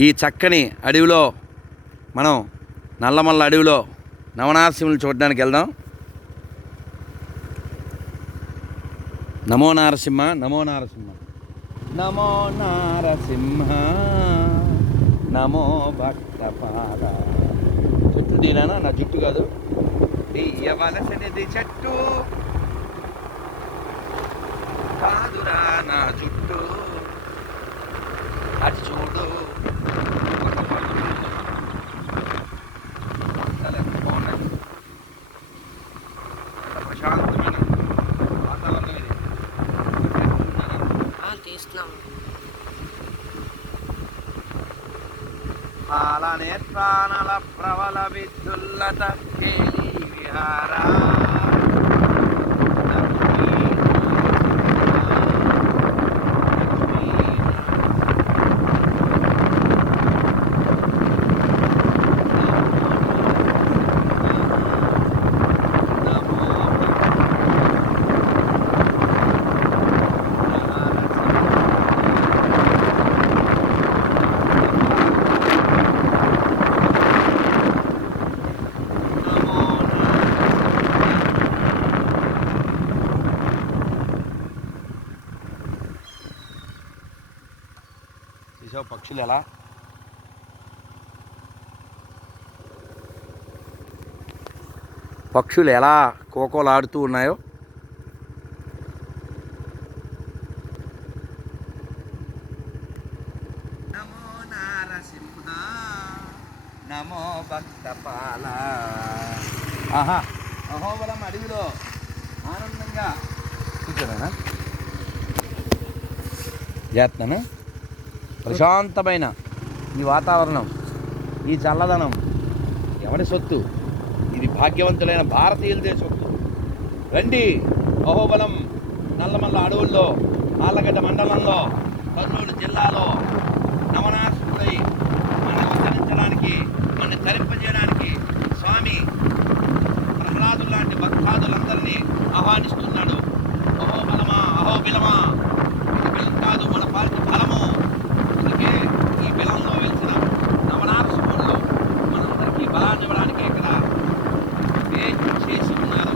ఈ చక్కని అడవిలో మనం నల్లమల్ల అడవిలో నవనారసింహులు చూడడానికి వెళ్దాం. నమో నారసింహ, నమో నారసింహ, నమో నారసింహ, నమో భక్తపాల. చెట్టు దీనా? నా జుట్టు కాదు, తీయవలసినది చెట్టు కాదురా నా జుట్టు. అది చూడు ప్రశాంతమైన వాతావరణం ఇది. తీస్తున్నాము. పాలనేత్రానల ప్రవల విద్యుల్లత కేలి విహారా పక్షులు ఎలా కోకోలాడుతూ ఉన్నాయో. నమో నారసింహ, నమో భక్తపాల. ఆహా, అహోబలం అడవిలో ఆనందంగా కూర్చోనా చేస్తున్నాను. ప్రశాంతమైన ఈ వాతావరణం, ఈ చల్లదనం ఎవరి సొత్తు? ఇది భాగ్యవంతులైన భారతీయులదే సొత్తు. రండి, అహోబలం నల్లమల్ల అడవుల్లో, ఆళ్ళగడ్డ మండలంలో, కర్నూలు జిల్లాలో నవనారసింహుడై మనం ఆచరించడానికి, మన తరింపజేయడానికి స్వామి ప్రహ్లాదులు లాంటి భక్తాదులందరినీ ఆహ్వానిస్తున్నాడు. అహోబలమా, అహోబిలమా, ఇది బిలం కాదు, మన పార్టీ బలము. ఈ బిలంలో వెలిసిన నవనారసింహుడు మనందరికీ బలాన్ని ఇవ్వడానికి ఇక్కడ చేసి ఉన్నారు.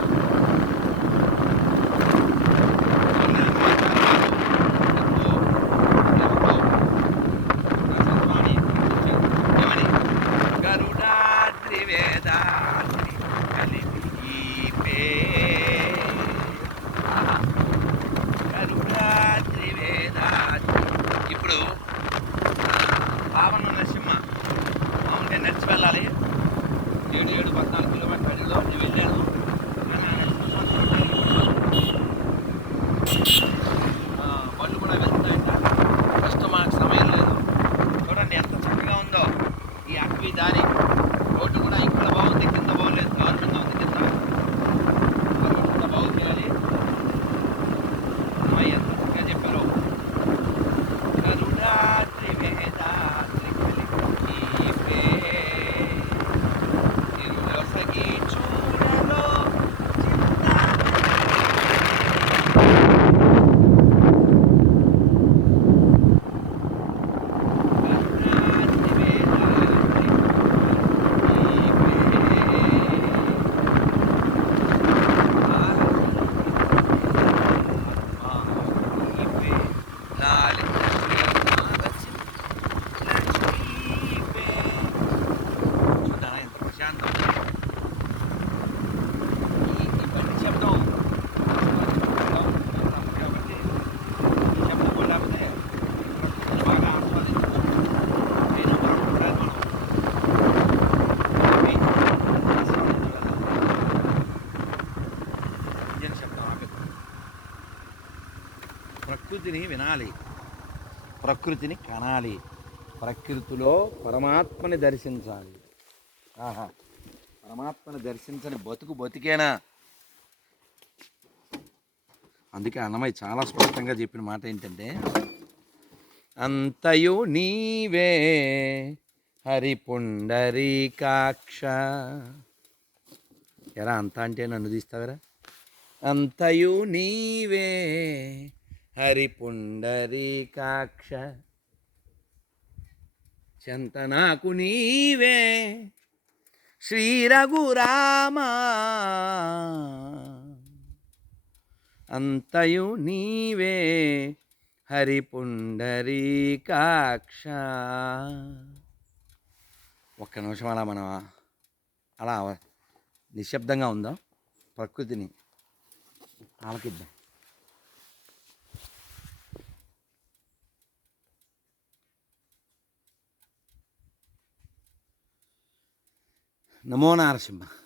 గరుడాద్రి వేదాద్రి కలిపి గరుడాద్రి వేదాద్రి. ఇప్పుడు పావన నరసింహ మామూలుగా నడిచి వెళ్ళాలి. 7-14 కిలోమీటర్లలో నేను వెళ్ళాను. బళ్ళు కూడా వెళ్తున్నాయంట. ప్రస్తుతం మనకు సమయం లేదు. చూడండి ఎంత చక్కగా ఉందో ఈ అటవీ దారి. రోడ్డు కూడా ఇక్కడ బాగుంది, కింద బాగోలేదు. గవర్నమెంట్ ఉంది కింద, రోడ్డు కూడా బాగు చేయాలి. ఎంత చక్కగా చెప్పారు. గరుడాద్రి వేదాద్రి కలిపి తిరులసగి చూడలో ప్రకృతిని వినాలి, ప్రకృతిని కనాలి, ప్రకృతిలో పరమాత్మని దర్శించాలి. ఆహా, పరమాత్మని దర్శించని బతికేనా? అందుకే అన్నమయ్య చాలా స్పష్టంగా చెప్పిన మాట ఏంటంటే, అంతయు నీవే హరిపుండరీకాక్ష. ఎరా అంత అంటే నన్ను తీస్తావరా? అంతయు నీవే హరిపుండరీకాక్ష. చెంత నాకు నీవే శ్రీ రఘురామ అంతయు నీవే హరిపుండరీకాక్ష. ఒక్క నిమిషం అలా మనం అలా నిశ్శబ్దంగా ఉందాం, ప్రకృతిని ఆలకిద్దాం. నమో నారసింహ.